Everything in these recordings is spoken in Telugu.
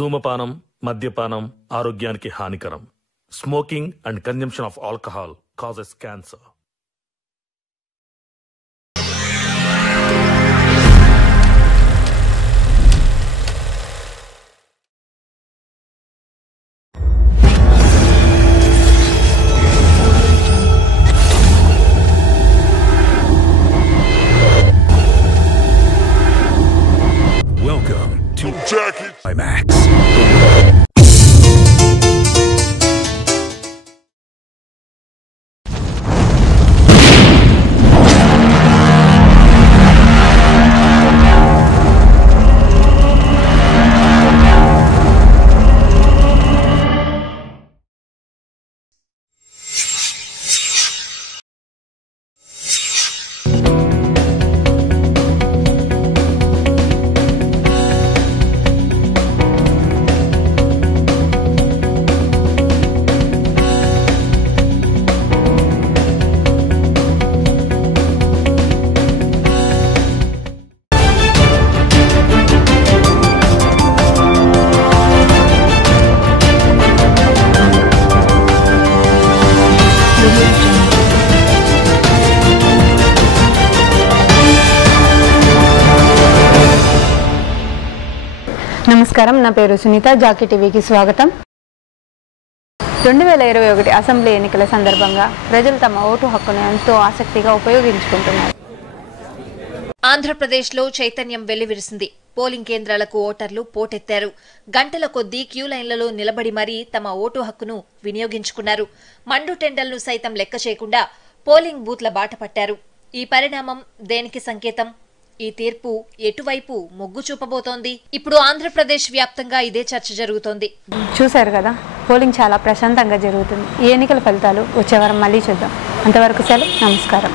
ధూమపానం, మద్యపానం ఆరోగ్యానికి హానికరం. Smoking and consumption of alcohol causes cancer. Welcome to Jackie Climax. నమస్కారం, నా పేరు సునీత. జాకీ టీవీకి స్వాగతం. 2021 అసెంబ్లీ ఎన్నికల సందర్భంగా ప్రజలు తమ ఓటు హక్కును ఎంతో ఆసక్తిగా ఉపయోగించుకుంటున్నారు. ఆంధ్రప్రదేశ్లో చైతన్యం వెల్లివిరిసింది. పోలింగ్ కేంద్రాలకు ఓటర్లు పోటెత్తారు. గంటల కొద్దీ క్యూ లైన్లలో నిలబడి మరీ తమ ఓటు హక్కును వినియోగించుకున్నారు. మండు టెండర్లను సైతం లెక్క చేయకుండా పోలింగ్ బూత్ల బాట పట్టారు. ఈ పరిణామం దేనికి సంకేతం? ఈ తీర్పు ఎటువైపు మొగ్గు చూపబోతోంది? ఇప్పుడు ఆంధ్రప్రదేశ్ వ్యాప్తంగా ఇదే చర్చ జరుగుతోంది. చూశారు కదా, పోలింగ్ చాలా ప్రశాంతంగా జరుగుతుంది. ఈ ఎన్నికల ఫలితాలు వచ్చే వారం మళ్ళీ చూద్దాం. అంతవరకు సెలవు. నమస్కారం.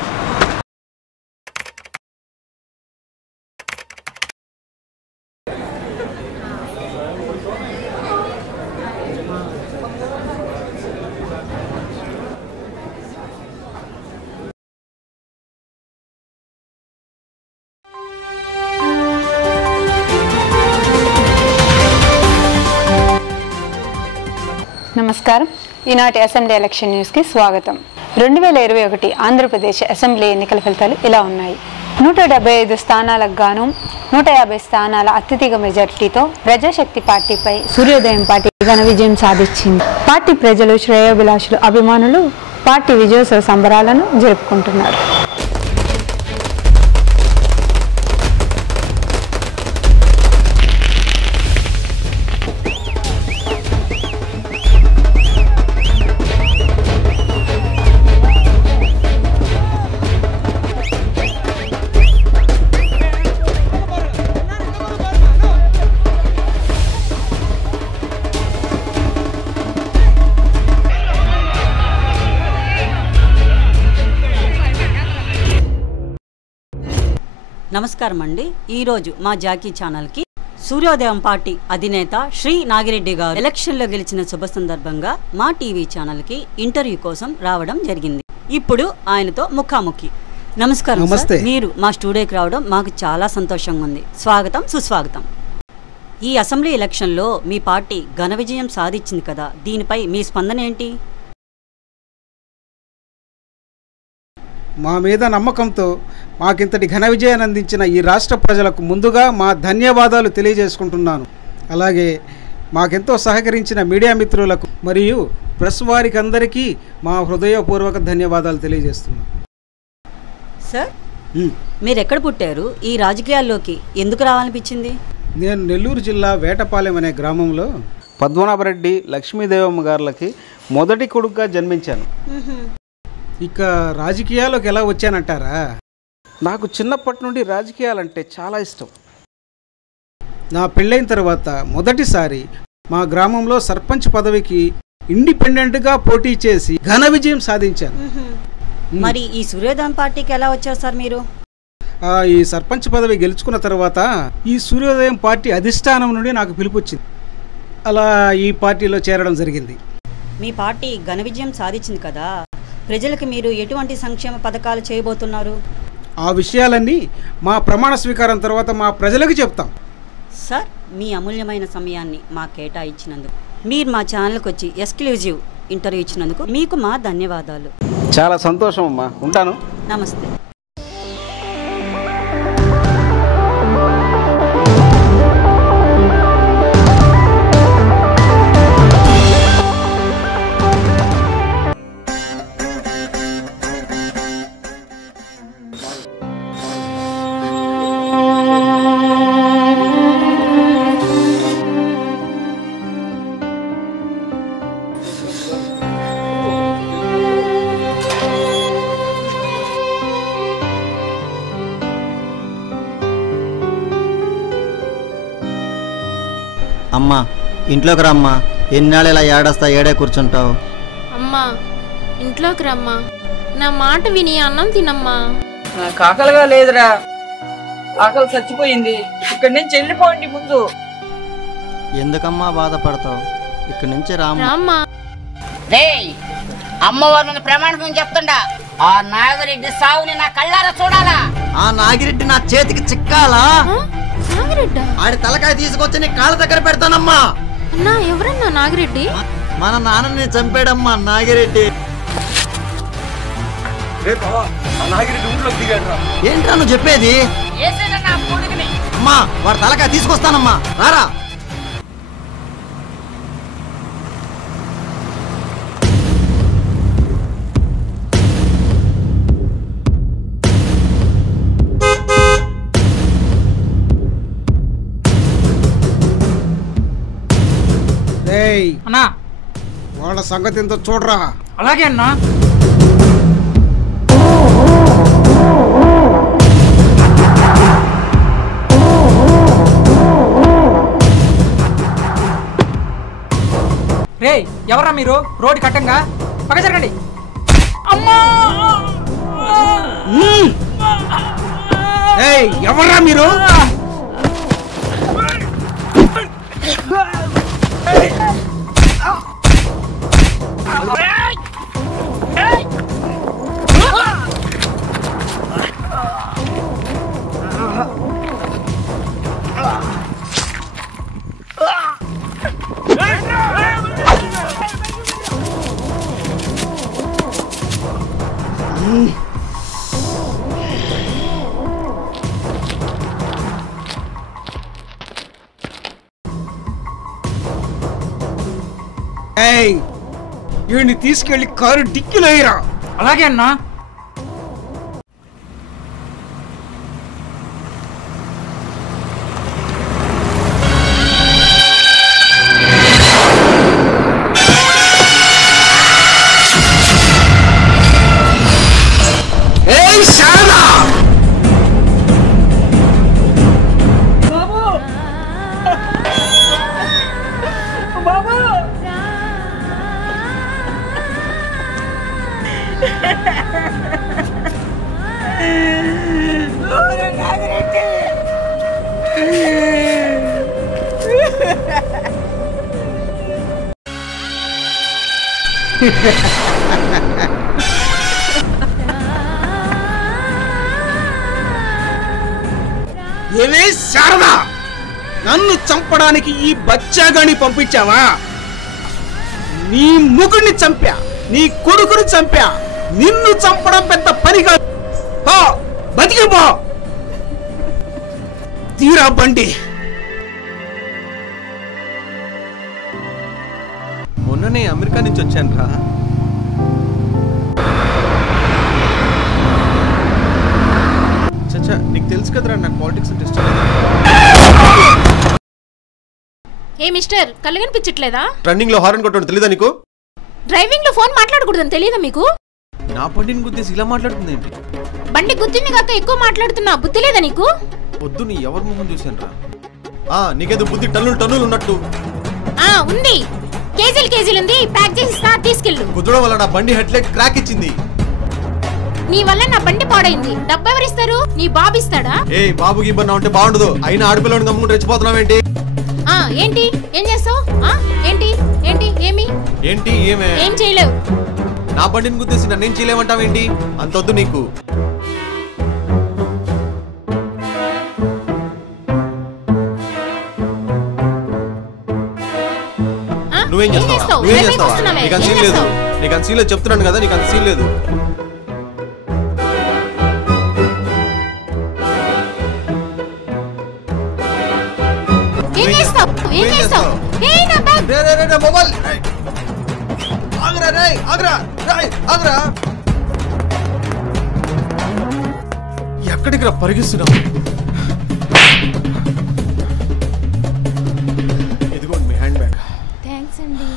నమస్కారం. ఈనాటి అసెంబ్లీ ఎలక్షన్ న్యూస్కి స్వాగతం. 2021 ఆంధ్రప్రదేశ్ అసెంబ్లీ ఎన్నికల ఫలితాలు ఇలా ఉన్నాయి. 175 స్థానాలకు గాను 150 స్థానాల అత్యధిక మెజార్టీతో ప్రజాశక్తి పార్టీపై సూర్యోదయం పార్టీ ఘన విజయం సాధించింది. పార్టీ ప్రజలు, శ్రేయోభిలాషులు, అభిమానులు పార్టీ విజయోత్సవ సంబరాలను జరుపుకుంటున్నారు. నమస్కారం అండి. ఈరోజు మా జాకీ ఛానల్కి సూర్యోదయం పార్టీ అధినేత శ్రీ నాగిరెడ్డి గారు ఎలక్షన్లో గెలిచిన శుభ సందర్భంగా మా టీవీ ఛానల్కి ఇంటర్వ్యూ కోసం రావడం జరిగింది. ఇప్పుడు ఆయనతో ముఖాముఖి. నమస్కారం సార్. మీరు మా స్టూడియోకి రావడం మాకు చాలా సంతోషంగా ఉంది. స్వాగతం, సుస్వాగతం. ఈ అసెంబ్లీ ఎలక్షన్లో మీ పార్టీ ఘన విజయం సాధించింది కదా, దీనిపై మీ స్పందన ఏంటి? మా మీద నమ్మకంతో మాకింతటి ఘన విజయాన్ని అందించిన ఈ రాష్ట్ర ప్రజలకు ముందుగా మా ధన్యవాదాలు తెలియజేసుకుంటున్నాను. అలాగే మాకెంతో సహకరించిన మీడియా మిత్రులకు మరియు ప్రెస్ వారికి అందరికీ మా హృదయపూర్వక ధన్యవాదాలు తెలియజేస్తున్నాను. సార్, మీరు ఎక్కడ పుట్టారు? ఈ రాజకీయాల్లోకి ఎందుకు రావాలనిపించింది? నేను నెల్లూరు జిల్లా వేటపాలెం అనే గ్రామంలో పద్మనాభరెడ్డి, లక్ష్మీదేవమ్మ గారులకి మొదటి కొడుకుగా జన్మించాను. ఇక రాజకీయాల్లోకి ఎలా వచ్చానంటారా? నాకు చిన్నప్పటి నుండి రాజకీయాలంటే చాలా ఇష్టం. నా పెళ్ళైన తర్వాత మొదటిసారి మా గ్రామంలో సర్పంచ్ పదవికి ఇండిపెండెంట్గా పోటీ చేసి ఘన విజయం సాధించాను. మరి ఈ సూర్యోదయం పార్టీకి ఎలా వచ్చారు సార్ మీరు? ఈ సర్పంచ్ పదవి గెలుచుకున్న తర్వాత ఈ సూర్యోదయం పార్టీ అధిష్టానం నుండి నాకు పిలుపు వచ్చింది. అలా ఈ పార్టీలో చేరడం జరిగింది. మీ పార్టీ ఘన విజయం సాధించింది కదా, ప్రజలకు మీరు ఎటువంటి సంక్షేమ పథకాలు చేయబోతున్నారు? ఆ విషయాలన్నీ మా ప్రమాణ స్వీకారం తర్వాత మా ప్రజలకు చెప్తాం. సార్, మీ అమూల్యమైన సమయాన్ని మా కేటాయించినందుకు, మీరు మా ఛానల్కి వచ్చి ఎక్స్క్లూజివ్ ఇంటర్వ్యూ ఇచ్చినందుకు మీకు మా ధన్యవాదాలు. చాలా సంతోషం అమ్మా, ఉంటాను. నమస్తే. అమ్మా, ఇంట్లోకి రమ్మా. ఎన్నాళ్ళు ఇలా ఏడొస్తా ఏడే కూర్చుంటావు? అమ్మా, ఇంట్లోకి రమ్మా. నా మాట విని అన్నం తినమ్మా. నాకు ఆకలిగా లేదురా, ఆకలి చచ్చిపోయింది. ఇక్కడి నుంచి వెళ్ళిపోండి ముందు. ఎందుకమ్మా బాధపడతావు? ఇక్కడి నుంచి రామ్మా. అమ్మవారు ప్రమాణం చెప్తుండా, ఆ నాగిరెడ్డి సావుని నా కళ్ళారా చూడాలా? ఆ నాగిరెడ్డి నా చేతికి చిక్కాలా? ఆడి తలకాయ తీసుకొచ్చి నీ కాళ్ళ దగ్గర పెడతానమ్మా. అన్నా, ఎవరన్నా నాగిరెడ్డి? మన నాన్నని చంపాడమ్మా నాగిరెడ్డి. ఏంట్రా నువ్వు చెప్పేది? అమ్మా, వాడి తలకాయ తీసుకొస్తానమ్మా, రారా. అన్నా, వాళ్ళ సంగతి ఎంతో చూడరా. అలాగే అన్నా. రే, ఎవరా మీరు? రోడ్డు కట్టంగా పక్క జరగండి. అమ్మా, ఎవరా మీరు? వీడిని తీసుకెళ్లి కారు డిక్కీలో వేయరా. అలాగే అన్నా. ఏమే శారదా, నన్ను చంపడానికి ఈ బచ్చాగాని పంపించావా? నీ ముగుడిని చంపా, నీ కొడుకుని చంపా, నిన్ను చంపడం పెద్ద పని కాదు. బతికిపో, తీరా బండి. మొన్ననే అమెరికా నుంచి వచ్చాను రా. చచ్చా, నీకు తెలుసు కదరా నాకు పాలిటిక్స్ అంటే ఇష్టం. ఏ మిస్టర్, కళ్ళు కనిపించట్లేదా? రన్నింగ్ లో హార్న్ కొట్టడం తెలీదా నీకు? డ్రైవింగ్ లో ఫోన్ మాట్లాడకూడదని తెలియదా మీకు? నా బండిని గుద్దేసి ఇలా మాట్లాడుతుంది ఏంటి? బండి గుద్దింది కాక ఎక్కువ మాట్లాడుతున్నా, బుద్ధి లేదా నీకు? వద్దు, నీ ఎవరి ముఖం చూసాను రా. నీకేదో బుద్ధి టన్నులు టన్నులు ఉన్నట్టు. ఉంది, కేజీలు ఉంది, ప్యాక్ చేసి ఇస్తా, తీసుకెళ్ళు. కుదరడం వల్ల నా బండి హెడ్ లైట్ క్రాక్ ఇచ్చింది. నీ వల్ల నా బండి పాడైంది. డబ్బు ఎవరిస్తారు? నీ బాబు ఇస్తాడా? బాబుకి ఇబ్బంది ఉంటే బాగుండదు. అయినా ఆడపిల్లని గమ్ముకుంటూ రెచ్చిపోతున్నావేంటి? ఏంటి, ఏం చేస్తావు? ఏంటి ఏంటి ఏమి ఏంటి ఏమే? ఏం చేయలేవు. నా బండిని గుద్దేసి నన్నేం చేయలేమంటావేంటి? అంతొద్దు నీకు. నువ్వేం చేస్తావా? నీకు అంత సీన్ లేదు, నీకు అంత సీన్ లేదు చెప్తున్నాను కదా, నీకు అంత సీన్ లేదు. మొబైల్ ఆగ్రా రే, ఆగ్రా రే, ఆగ్రా. ఎక్కడికి రా పరిగిస్తున్నావు? ఇదిగోండి మీ హ్యాండ్ బ్యాగ్. థ్యాంక్స్ అండి.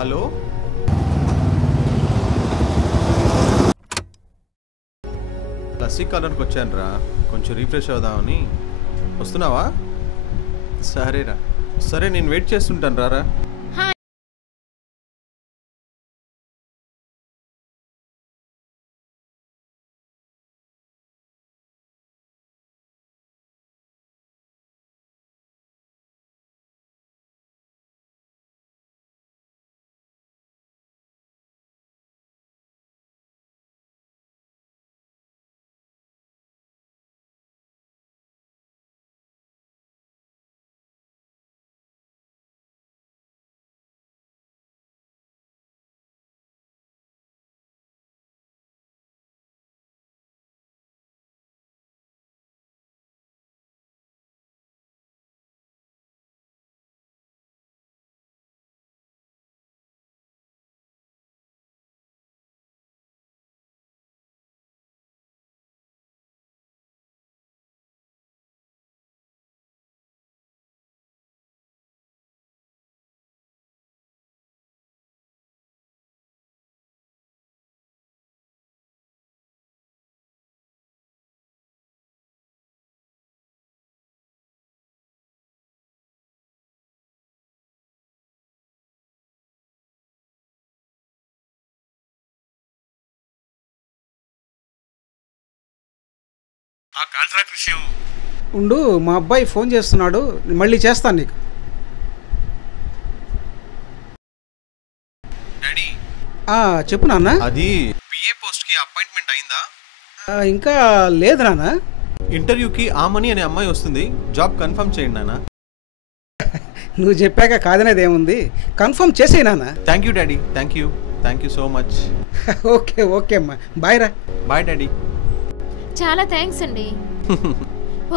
హలో, లస్సీ కార్నర్కి వచ్చాను రా, కొంచెం రీఫ్రెష్ అవుదామని. వస్తున్నావా? సరేరా, సరే నేను వెయిట్ చేస్తుంటాను రారా. ఆ కాంట్రాక్ట్ విషయం ఉండు, మా అబ్బాయి ఫోన్ చేస్తున్నాడు, మళ్ళీ చేస్తాను నీకు. డాడీ చెప్పు నాన్న. అది పిఏ పోస్ట్ కి అపాయింట్మెంట్ అయిందా? ఇంకా లేదు నాన్న. ఇంటర్వ్యూకి ఆమని అనే అమ్మాయి వస్తుంది, జాబ్ కన్ఫర్మ్ చేయండి నాన్న. నువ్వు చెప్పాక కాదనేది ఏముంది, కన్ఫర్మ్ చేసేయి నాన్న. Thank you daddy, thank you so much. Okay okay అమ్మా, బాయ్ రా. Bye daddy. చాలా థ్యాంక్స్ అండి.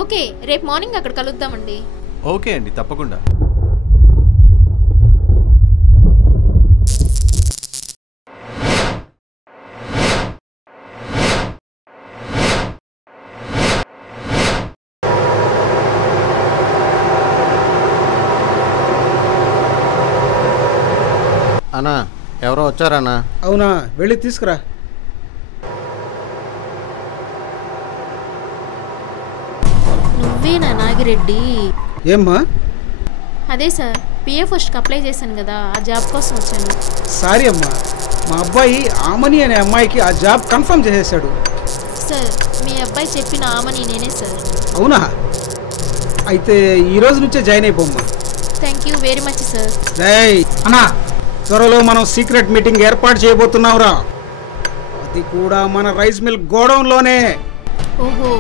ఓకే, రేపు మార్నింగ్ అక్కడ కలుద్దామండి. ఓకే అండి, తప్పకుండా. అన్నా ఎవరో వచ్చారన్నా? అవునా, వెళ్ళి తీసుకురా. నువ్వేనా నాగిరెడ్డి? ఏమ్మా? అదే సార్, పిఏ పోస్ట్కి అప్లై చేశాను కదా, ఆ జాబ్ కోసం వచ్చాను. సారీ అమ్మా, మా అబ్బాయి ఆమని అనే అమ్మాయికి ఆ జాబ్ కన్ఫర్మ్ చేసేసాడు. సార్, మీ అబ్బాయి చెప్పిన ఆమని నేనే సార్. అవునా? అయితే ఈ రోజు నుంచే జాయిన్ అయిపోమ్మా. Thank you very much sir. రేయ్ అన్నా, త్వరలో మనం సీక్రెట్ మీటింగ్ ఏర్పాటు చేయబోతున్నావురా, అది కూడా మన రైస్ మిల్ గోడౌన్లోనే. ఓహో.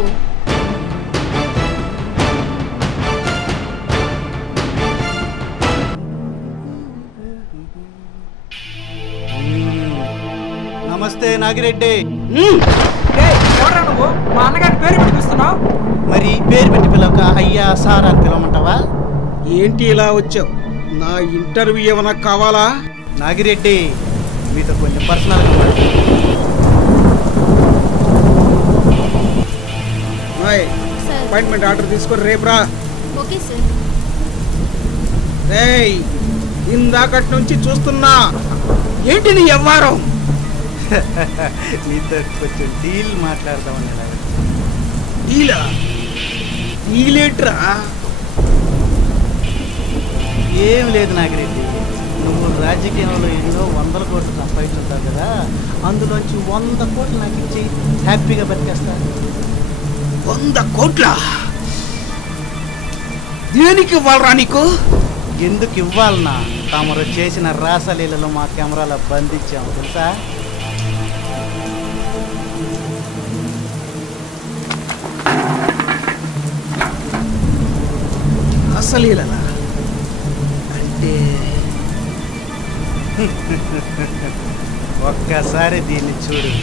నమస్తే నాగిరెడ్డి. ఎవరా నువ్వు? మా అన్నగారి పేరు పెట్టి పిలుస్తున్నావు? మరి పేరు పెట్టి పిలవక అయ్యా సార్ అని పిలవమంటావా? ఏంటి ఇలా వచ్చావు? నా ఇంటర్వ్యూ ఏమైనా కావాలా? నాగిరెడ్డి, మీతో కొంచెం పర్సనల్ అపాయింట్మెంట్ ఆర్డర్ తీసుకొని రేపు రా. Okay sir. రేయ్, ఇందాకటి నుంచి చూస్తున్నా, ఏంటి నీ వ్యవహారం? నీతో కొంచెం డీల్ మాట్లాడదామని. నీలేట్రా? ఏం లేదు నాగిరెడ్డి, నువ్వు రాజకీయంలో ఎన్నో 100 కోట్లు సంపాదించుంటావు కదా, అందులోంచి 100 కోట్లు నాకు ఇచ్చి హ్యాపీగా బతికేస్తా. 100 కోట్ల? దేనికి ఇవ్వాలరా నీకు? ఎందుకు ఇవ్వాలన్నా? తమరు చేసిన రాసలీలలో మా కెమెరాలో బంధించాము తెలుసా. రాసలీలనా అంటే? ఒక్కసారి దీన్ని చూడు.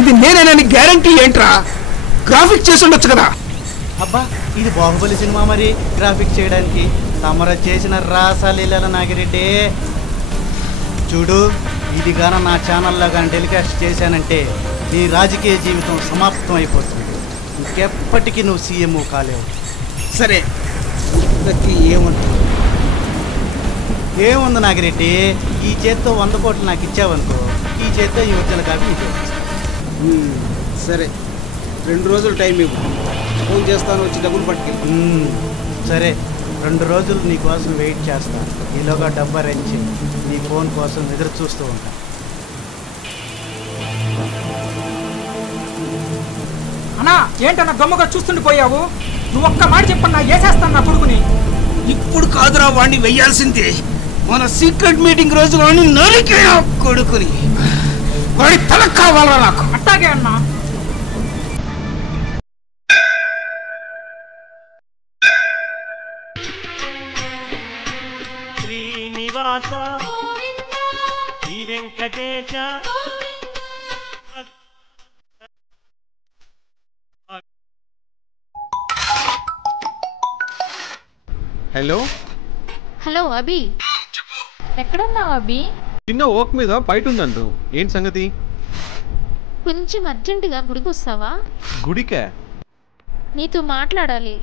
ఇది నేనేనని గ్యారంటీ ఏంట్రా? గ్రాఫిక్ చేసి ఉండొచ్చు కదా. అబ్బా, ఇది బాహుబలి సినిమా మరి గ్రాఫిక్ చేయడానికి. తమరు చేసిన రాసలీల నాగిరెడ్డి చూడు, ఇది గాన నా ఛానల్లో కానీ టెలికాస్ట్ చేశానంటే నీ రాజకీయ జీవితం సమాప్తం అయిపోతుంది. ఇంకెప్పటికీ నువ్వు సీఎం కాలేవు. సరే, ఏముంది నాగిరెడ్డి, ఈ చేత్తో 100 కోట్లు నాకు ఇచ్చావనుకో, ఈ చేత్తో ఈ వచ్చిన కాపీ నీకు. సరే, 2 రోజులు టైం ఇవ్వు, ఫోన్ చేస్తాను, వచ్చి డబ్బులు పట్టుకెళ్ళి. సరే, 2 రోజులు నీ కోసం వెయిట్ చేస్తా. ఈలోగా డబ్బు అరేంజ్ చేయి. నీ ఫోన్ కోసం ఎదురు చూస్తూ ఉంటా. అన్నా ఏంటన్నా గమ్మగా చూస్తుండిపోయావు? నువ్వు ఒక్క మాట చెప్పన్నా వేసేస్తాను నా కొడుకుని. ఇప్పుడు కాదురా వాడిని వెయ్యాల్సింది. మన సీక్రెట్ మీటింగ్ రోజు వాడిని నరికి కొడుకుని. వాడి తల కావాలరా నాకు. అట్టాగే అన్నా. శ్రీనివాస శ్రీ వెంకటేశ హలో హలో అభి, ఎక్కడున్నావు అభి? చిన్న వర్క్ మీద బయట ఉందంటు. ఏంటి సంగతి? కొంచెం అర్జెంటుగా గుడికి వస్తావా? గుడికే? నీతో మాట్లాడాలి.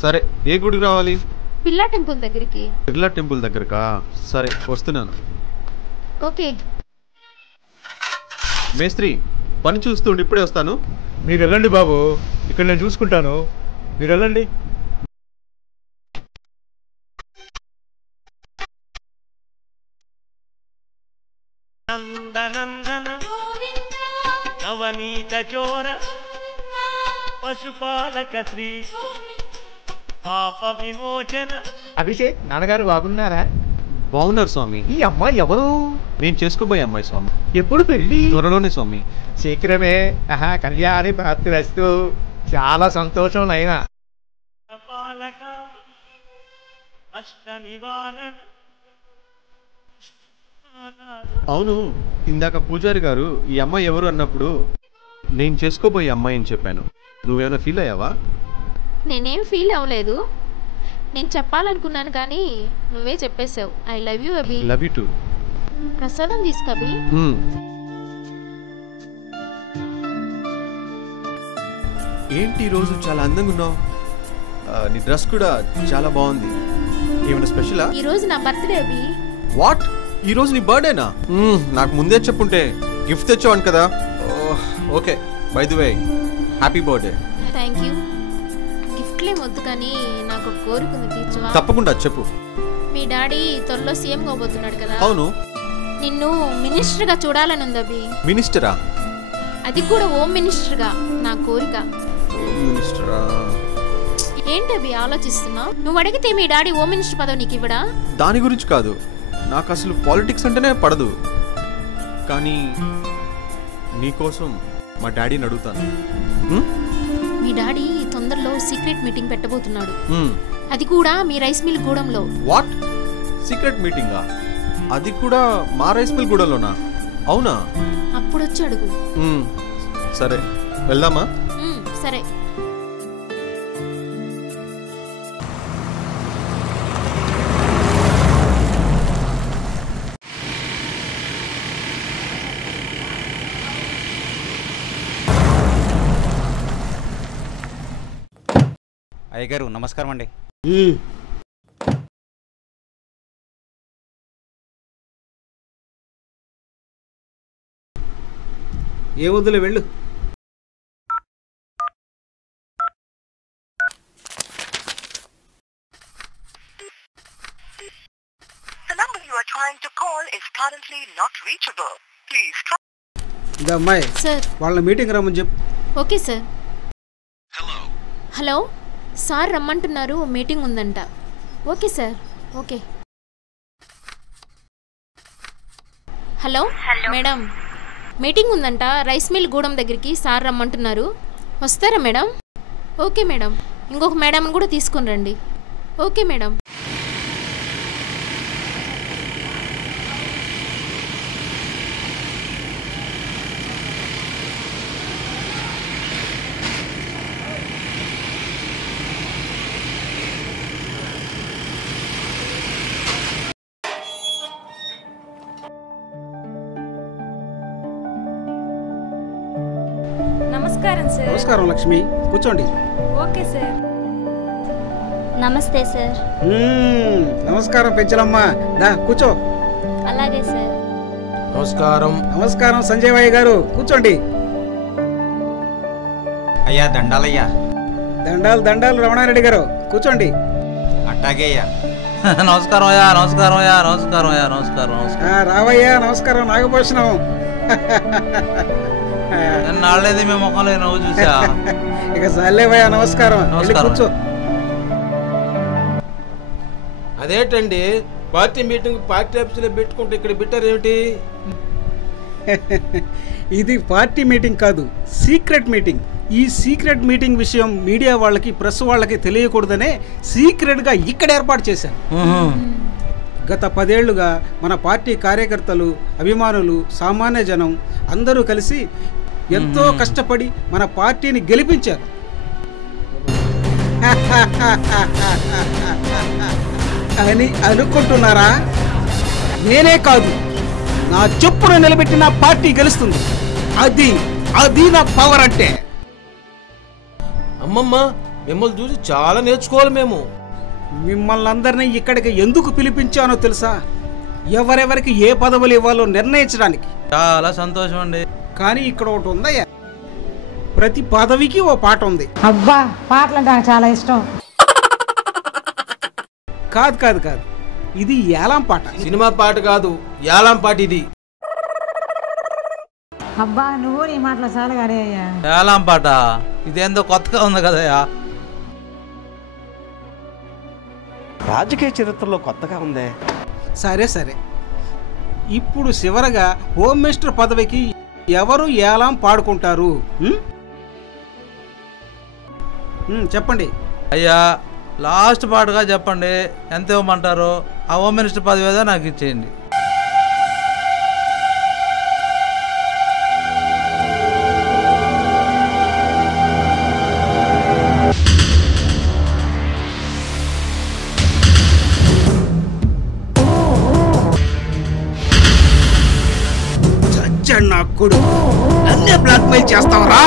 సరే, ఏ గుడికి రావాలి? పిల్లా టెంపుల్ దగ్గరికి. బిర్లా టెంపుల్ దగ్గరకా? సరే, వస్తున్నాను. ఓకే మేస్త్రి, పని చూస్తుండి ఇప్పుడే వస్తాను. మీరు వెళ్ళండి బాబు, ఇక్కడ నేను చూసుకుంటాను. మీరు వెళ్ళండి. నందనందన నవనీత చోర పశుపాలక శ్రీ పాప విమోచన. అభిషేక్, నాన్నగారు బాగున్నారా? బాగున్నారు స్వామి. ఈ అమ్మాయి ఎవరు? నేను చేసుకోబోయే అమ్మాయి స్వామి. ఎప్పుడు పెళ్ళి? త్వరలోనే స్వామి. శీఘ్రమే. కళ్యాణి ప్రాప్తిరస్తు. చాలా సంతోషం నైనా. పాలక అష్ట నివారణ. అవును, ఇందాక పూజారి గారు ఈ అమ్మాయి ఎవరు అన్నప్పుడు నేను చేసుకోబోయే అమ్మాయి అని చెప్పాను. నువ్వేమైనా ఫీల్ అయ్యావా? నేనేం ఫీల్ అవ్వలేదు. నేను చెప్పాలనుకున్నాను కానీ నువ్వే చెప్పేశావు. I love you Abhi. Love you too. ప్రసాదం తీసుకో అభి. ఏంటి ఈరోజు చాలా అందంగా ఉన్నావు. నీ డ్రెస్ కూడా చాలా బాగుంది. ఏమైనా స్పెషలా? ఈ రోజు నా బర్త్డే అభి. వాట్? ఈ రోజు నీ బర్త్డేనా? నాకు ముందే చెప్పుంటే గిఫ్ట్ తెచ్చావను కదా. Okay, by the way happy birthday. Thank you. గిఫ్ట్లే వద్దు కానీ నాకు ఒక కోరిక ఉంది, తీర్చవా? తప్పకుండా చెప్పు. మీ డాడీ త్వరలో సీఎం కాబోతున్నాడు కదా. అవును. నిన్ను మినిస్టర్ గా చూడాలని ఉంది అభి. మినిస్టరా? అది కూడా హోమ్ మినిస్టర్ గా నా కోరిక. మినిస్టరా? ఏంటి అభి ఆలోచిస్తున్నావు? నువ్వు అడిగితే మీ డాడీ హోమ్ మినిస్టర్ పదవి నీకు ఇవ్వడా? దాని గురించి కాదు, నాకు అసలు పాలిటిక్స్ అంటేనే పడదు. కానీ నీకోసం మా డాడీని అడుగుతాను. మీ డాడీ తొందరలో సీక్రెట్ మీటింగ్ పెట్టబోతున్నాడు. అది కూడా మీ రైస్ మిల్ గూడెంలో. వాట్? సీక్రెట్ మీటింగా? అది కూడా మా రైస్ మిల్ గూడెంలోనా? అవునా? అప్పుడు వచ్చి అడుగు. సరే, వెళ్దామా? సరే. అయ్యగారు నమస్కారం అండి. ఏముందులే వెళ్ళు. ఇక అమ్మాయి వాళ్ళ మీటింగ్ రమ్మని చెప్పు. Okay sir. హలో సార్ రమ్మంటున్నారు, మీటింగ్ ఉందంట. Okay sir. Okay. Hello madam, meeting ఉందంట రైస్ మిల్ గూడెం దగ్గరికి, సార్ రమ్మంటున్నారు. వస్తారా మేడం? Okay madam. ఇంకొక మేడంని కూడా తీసుకుని రండి. Okay madam. నమస్కారం సార్. నమస్కారం లక్ష్మి, కూర్చోండి. Okay sir. నమస్తే సార్. నమస్కారం పెంచలమ్మ, దా కూర్చో. అలాగే సార్. నమస్కారం. నమస్కారం సంజయ్ గారు, కూర్చోండి. అయ్యా దండాలయ్యా. దండాలు దండాలు రమణారెడ్డి గారు, కూర్చోండి. అట్టాగే అయ్యా. నమస్కారం అయ్యా. నమస్కారం అయ్యా. నమస్కారం అయ్యా. నమస్కారం. రావయ్యా. నమస్కారం నాగభూషణం. నాళ్ళేది మేము ముఖంలో నవ్వు చూసా. ఇక సర్లేవయ్యా, నమస్కారం. కూర్చో. అదేంటండి పార్టీ మీటింగ్ పార్టీ ఆఫీసులో పెట్టుకుంటే ఇక్కడ పెట్టారు ఏమిటి? ఇది పార్టీ మీటింగ్ కాదు, సీక్రెట్ మీటింగ్. ఈ సీక్రెట్ మీటింగ్ విషయం మీడియా వాళ్ళకి, ప్రెస్ వాళ్ళకి తెలియకూడదనే సీక్రెట్గా ఇక్కడ ఏర్పాటు చేశాను. గత 10 ఏళ్లుగా మన పార్టీ కార్యకర్తలు, అభిమానులు, సామాన్య జనం అందరూ కలిసి ఎంతో కష్టపడి మన పార్టీని గెలిపించారు. అని అనుకుంటున్నారా? నేనే కాదు, నా చెప్పును నిలబెట్టిన పార్టీ గెలుస్తుంది. అది నా పవర్ అంటే. అమ్మమ్మ, మిమ్మల్ని చూసి చాలా నేర్చుకోవాలి మేము. మిమ్మల్ని అందరినీ ఇక్కడికి ఎందుకు పిలిపించానో తెలుసా? ఎవరెవరికి ఏ పదవులు ఇవ్వాలో నిర్ణయించడానికి. చాలా సంతోషం అండి. కానీ ఇక్కడ ఒకటి ఉందయ్యా, ప్రతి పదవికి ఓ పాట ఉంది. అబ్బా, పాటలు అంటే నాకు చాలా ఇష్టం. కాదు కాదు కాదు, ఇది ఏలాం పాట. సినిమా పాట కాదు, ఏలాం పాట ఇది. అబ్బా, నువ్వు నీ మాటలు చాలా గానే అయ్యా. ఏలాం పాట ఇదేందో కొత్తగా ఉంది కదయ్యా. రాజకీయ చరిత్రలో కొత్తగా ఉందే. సరే సరే, ఇప్పుడు చివరగా హోమ్ మినిస్టర్ పదవికి ఎవరు ఏలాం పాడుకుంటారు? చెప్పండి అయ్యా. లాస్ట్ పాటగా చెప్పండి, ఎంత ఇవ్వమంటారో. ఆ హోమ్ మినిస్టర్ పదవి ఏదో నాకు ఇచ్చేయండి. నా కొడుకు నన్నే బ్లాక్మెయిల్ చేస్తావరా?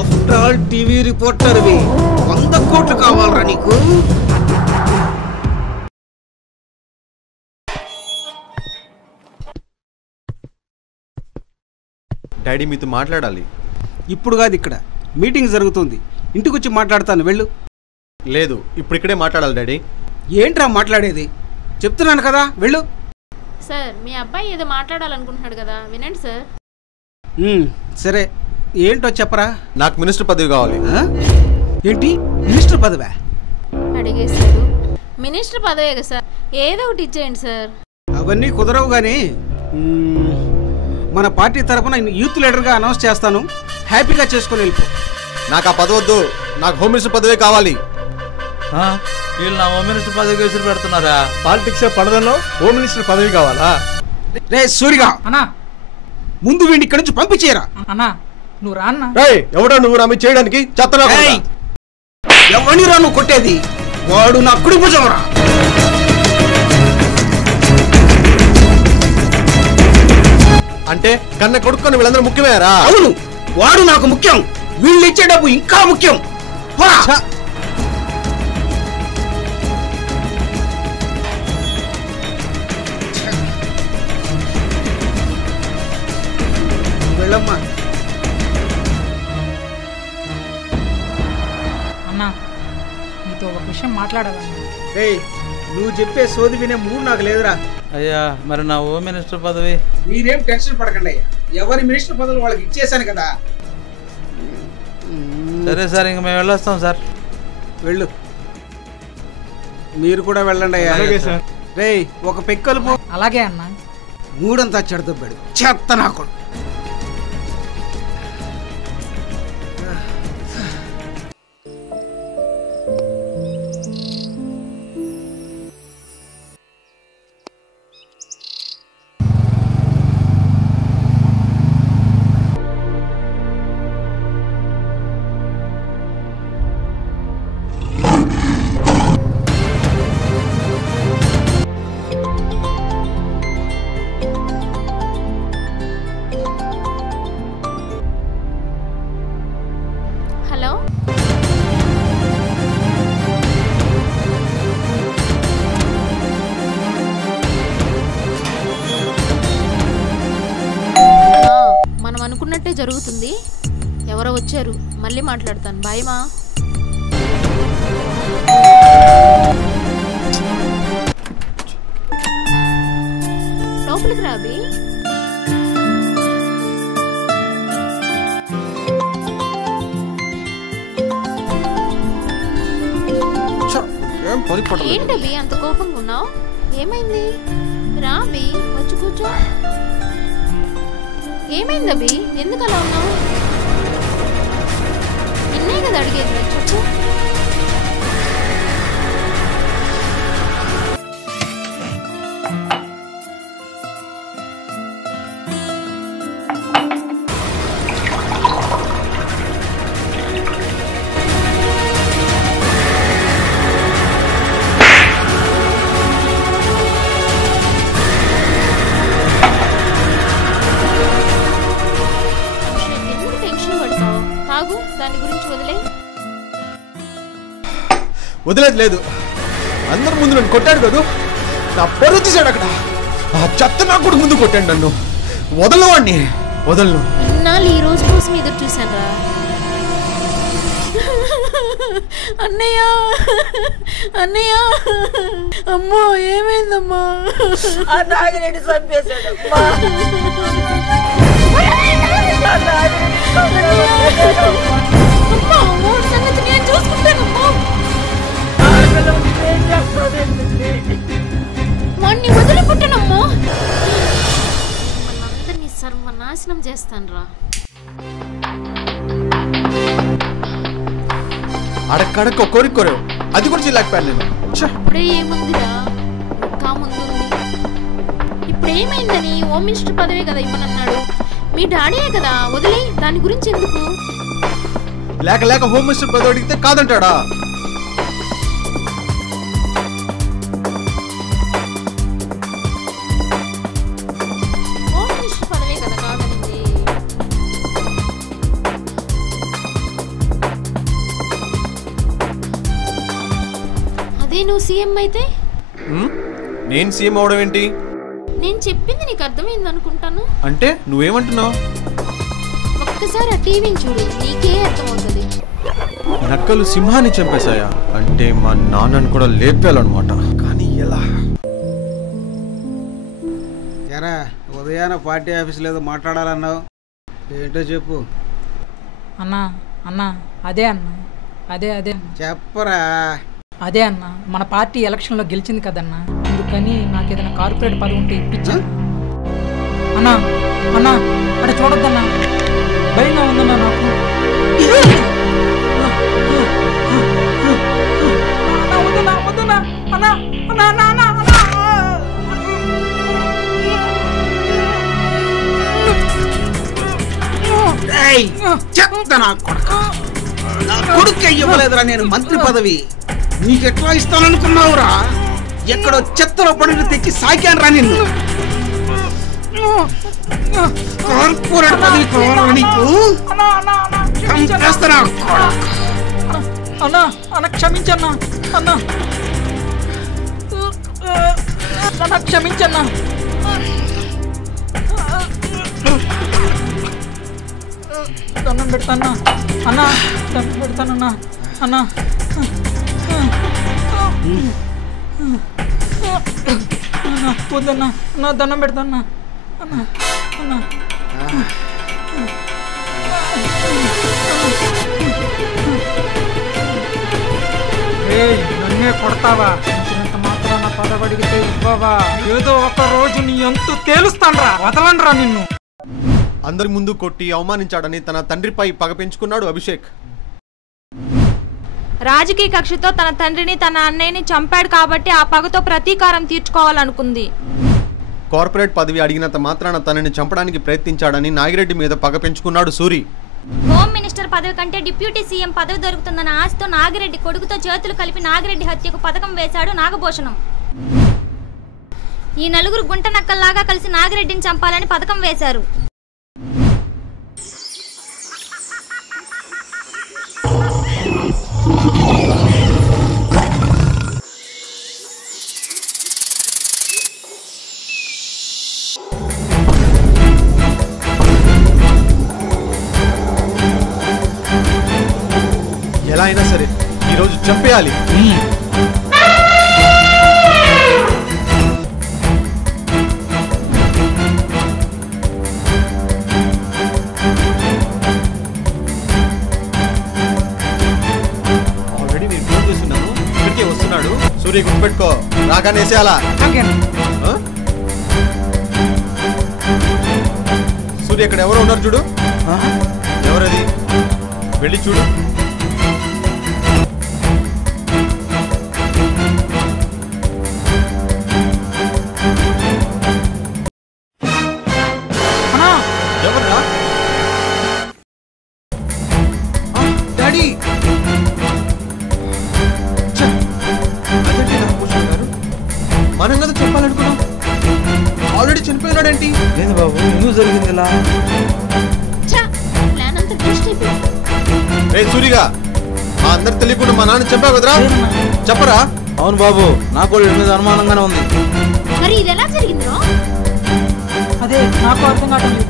ఆఫ్టర్ ఆల్ టీవీ రిపోర్టర్వి, 100 కోట్లు కావాలరా నీకు? డాడీ మీతో మాట్లాడాలి. ఇప్పుడు కాదు, ఇక్కడ మీటింగ్ జరుగుతుంది. ఇంటికి వచ్చి మాట్లాడతాను, వెళ్ళు. లేదు, ఇప్పుడు ఇక్కడే మాట్లాడాలి డాడీ. ఏంట్రా మాట్లాడేది? చెప్తున్నాను కదా, వెళ్ళు. సార్, మీ అబ్బాయి ఏదో మాట్లాడాలనుకుంటున్నాడు కదా, వినండి సార్. సరే, ఏంటో చెప్పరా. నాకు మినిస్టర్ పదవి కావాలి. ఏంటి మినిస్టర్ పదవా? అడిగేశారు. మినిస్టర్ పదవే కదా సార్, ఏదో ఒకటి ఇచ్చేయండి సార్. అవన్నీ కుదరవు కానీ మన పార్టీ తరఫున యూత్ లీడర్గా అనౌన్స్ చేస్తాను, హ్యాపీగా చేసుకుని వెళ్ళిపో. నాకు ఆ పదవి వద్దు, నాకు హోమ్ మినిస్టర్ పదవే కావాలి. వీళ్ళు నా హోమ్ మినిస్టర్ పదవికి విసిరి పెడుతున్నారా? పాలిటిక్స్ పడదలో హోమ్ మినిస్టర్ పదవి కావాలా? రే సూరిగా అన్నా, ముందు వీడిని ఇక్కడి నుంచి పంపించేరా. అన్నా నువ్వు రా అన్నా. ఎవడో నువ్వు నా మీద చేయడానికి? ఎవరిని రా నువ్వు కొట్టేది? వాడు నా కుడి భుజం రా. అంటే కన్న కొడుకుని వీళ్ళందరూ ముఖ్యమేరా? అవును, వాడు నాకు ముఖ్యం, వీళ్ళు ఇచ్చే డబ్బు ఇంకా ముఖ్యం. వెళ్ళమ్మా. అన్నా, నీతో ఒక విషయం మాట్లాడాలన్నా. నువ్వు చెప్పే సోది వినే మూడు నాకు లేదురా. అయ్యా, మరి నా హోమ్ మినిస్టర్ పదవి? మీరేం టెన్షన్ పడకండి అయ్యా, ఎవరి మినిస్టర్ పదవులు వాళ్ళకి ఇచ్చేసాను కదా. సరే సార్, ఇంక మేము వెళ్ళొస్తాం సార్. వెళ్ళు, మీరు కూడా వెళ్ళండి అయ్యా. రేయ్, ఒక పెక్కలుపు. అలాగే అన్నా. మూడంతా చెడదొబ్బాడు, చెత్త నా కొడుకు. హలో, మనం అనుకున్నట్టే జరుగుతుంది. ఎవరో వచ్చారు, మళ్ళీ మాట్లాడతాను. బాయ్ మా. లోపలికి రాబి. ఏంటబి అంత కోపంగా ఉన్నావు? ఏమైంది? రాబి, వచ్చి కూర్చో. ఏమైందబి, ఎందుకు అలా ఉన్నావు? నిన్నే కదా అడిగేది, చెప్పు. దాని గురించి వదిలేదు లేదు. అందరి ముందు నన్ను కొట్టాడు కదా, నా పరువు తీసాడు అక్కడ. ఆ చెత్త నా కూడా ముందు కొట్టాడు నన్ను. వదలను వాడిని, వదలను. ఇన్నాళ్ళు ఈ రోజు కోసం ఎదురు చూశాను రా. అన్నయ్య, అన్నయ్య, అమ్మో ఏమైందమ్మా? నాగిరెడ్డి చంపేశాడమ్మా. సంగతి నేను చూసుకుంటానమ్మా. వాణ్ణి వదిలిపుట్టనమ్మా. వాళ్ళందరినీ సర్వనాశనం చేస్తాను రా. అడక్కడక్క కోరిక కోరావు, అది కూడా చేయలేకపోయాను నేను. ఇప్పుడే ఏముందిరా, ఇంకా ముందు ఇప్పుడు ఏమైందని? హోమ్ మినిస్టర్ పదవే కదా ఇవ్వనన్నాడు. మీ డాడీయే కదా, వదిలే, దాని గురించి ఎందుకు? లేక లేక హోమ్ మినిస్టర్ పదవి అడిగితే కాదంటాడా? హోమ్ మినిస్టర్ పదవే కదా కాదనింది. అదే నువ్వు సీఎం అయితే? నేను సీఎం అవడం ఏంటి? నేను చెప్పింది నీకు అర్థమైంది అనుకుంటాను. అంటే నువ్వేమంటున్నావు? ఒక్కసారి ఆ టీవీని చూడు, నీకే అర్థమవుతుంది. నక్కలు సింహాన్ని చంపేశాయా? అంటే మా నాన్నను కూడా లేపేయాలన్నమాట. కానీ ఎలా? ఎరా, ఉదయాన పార్టీ ఆఫీస్ లేదో మాట్లాడాలన్నావు, ఏంటో చెప్పు. అన్నా, అన్నా, అదే అన్నా, అదే అదే చెప్పరా. అదే అన్న, మన పార్టీ ఎలక్షన్లో గెలిచింది కదన్నా, అందుకని నాకు ఏదైనా కార్పొరేట్ పదవి ఉంటే ఇప్పించా. అన్నా, అన్నా, అక్కడ చూడొద్దన్నా, భయంగా ఉందన్నా నాకు. కొడుకు ఇవ్వలేదురా నేను మంత్రి పదవి. నీకెట్లా ఇస్తాననుకున్నావురా? ఎక్కడో చెత్తలో పనులు తెచ్చి సాగాను రా నిన్ను. కార్పొరేట్ పదవి కావాలా నీకు? చంపేస్తారా? అన్నా అన్న క్షమించన్నా అన్నా అన్న క్షమించన్నా దండం పెడతాన్నా అన్నా దండం పెడతానన్నా అన్నా అన్నా వద్దన్నా అన్నా దండం పెడతాన్నా అన్నా అన్నా నన్నే కొడతావా? ఇంత మాత్రాన పదవడిగితే ఇవ్వవా? ఏదో ఒక రోజు నీ అంతు తేలుస్తాన్రా, వదలండ్రా నిన్ను. అందరి ముందు కొట్టి అవమానించాడని తన తండ్రిపై పగ పెంచుకున్నాడు అభిషేక్. రాజకీయ కక్షతో తన తండ్రిని తన అన్నయ్యని చంపాడు కాబట్టి ఆ పగతో ప్రతీకారం తీర్చుకోవాలనుకుంది. కార్పొరేట్ పదవి అడిగినంత మాత్రాన తనని చంపడానికి ప్రయత్నించాడని నాగిరెడ్డి మీద పగ పెంచుకున్నాడు సూరి. హోమ్ మినిస్టర్ పదవి కంటే డిప్యూటీ సీఎం పదవి దొరుకుతుందన్న ఆశతో నాగిరెడ్డి కొడుకుతో చేతులు కలిపి నాగిరెడ్డి హత్యకు పథకం వేశాడు నాగభూషణం. ఈ నలుగురు గుంట నక్కల్లాగా కలిసి నాగిరెడ్డిని చంపాలని పథకం వేశారు. ఎలా అయినా సరే ఈరోజు చంపేయాలి. ఆల్రెడీ నేను ఫోన్ చేస్తున్నాను, ఇక్కడికే వస్తున్నాడు. సూర్య గుర్తుపెట్టుకో, రాగానే వేసేయాలా? సూర్య ఇక్కడ ఎవరో ఉన్నారు చూడు. ఎవరది? వెళ్ళి చూడు. డాడీ మనం కదా చెప్పాలనుకున్నాం, ఆల్రెడీ చనిపోయినాడేంటి? లేదు బాబు, ఎందుకు జరిగింది ఇలా? రే సూరిగా, మా అందరు తెలియకుండా మా నాన్న చెప్పావు కదరా, చెప్పరా? అవును బాబు, నాకు కూడా మీద అనుమానంగానే ఉంది. మరి ఇది ఎలా జరిగిందో? అదే నాకు అర్థం కావట్లేదు.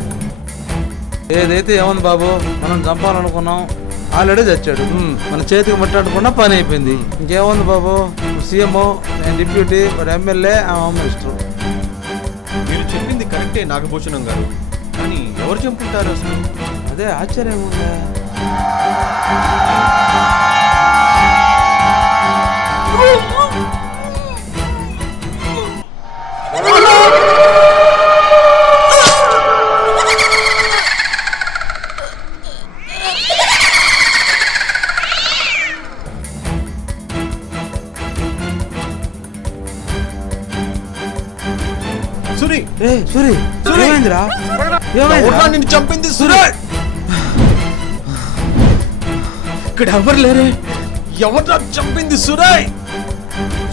ఏదైతే ఏముంది బాబు, మనం చంపాలనుకున్నాం, ఆల్రెడీ చచ్చాడు. మన చేతికి ముట్టాడకుండా పని అయిపోయింది. ఇంకేముంది బాబు, సీఎం, నేను డిప్యూటీ, వాడు ఎమ్మెల్యే, హోమ్ మినిస్టర్. మీరు చెప్పింది కరెక్టే నాగభూషణం గారు, కానీ ఎవరు చంపుంటారు అసలు? అదే ఆశ్చర్యం ఉందా? సూరి, సూరి, ఏమైందిరా? నిన్ను చంపింది సూరి. ఇక్కడ ఎవరు లేరే, ఎవరు చంపింది? సూరయ్,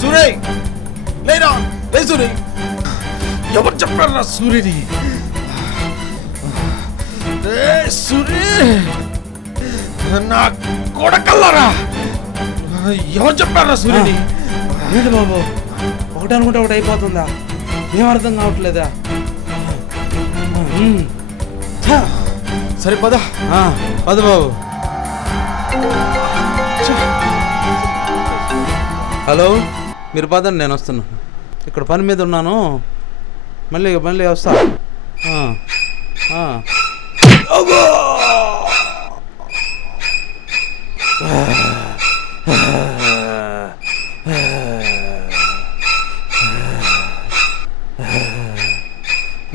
సూరయ్ లేరా? లే సూరి, ఎవరు చెప్పారా సూరిని? సూరి, నా కొడకల్లారా, ఎవరు చెప్పారా సూరిని? ఏంటి బాబు, ఒకటి అనుకుంటే ఒకటి అయిపోతుందా? ఏం అర్థం కావట్లేదా? సరే పద. పద బాబు. హలో, మీరు పదండి, నేను వస్తున్నాను. ఇక్కడ పని మీద ఉన్నాను, మళ్ళీ మళ్ళీ వస్తా.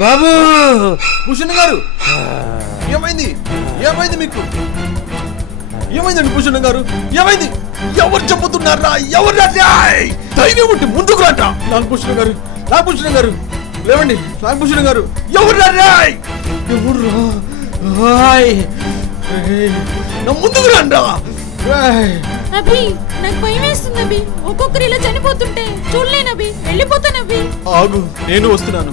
బాబు, భూషణ్ గారు, ఏమైంది? ఏమైంది మీకు? ఏమైందండి భూషణ్ గారు? ఏమైంది? ఎవరు చెప్పుతున్నారా? ఎవరు ధైర్యం ఉంటే ముందుకు రాట. నాగభూషణ్ గారు, నాగభూషణ్ గారు, లేవండి. నాగభూషణ్ గారు, ఎవరు ఎవరు? నా ముందుకు రండా. అభి, నాకు భయం వేస్తుంది అభి. ఒక్కొక్కరు ఇలా చనిపోతుంటే చూడలేను అభి, వెళ్ళిపోతాను అభి. ఆగు, నేను వస్తున్నాను.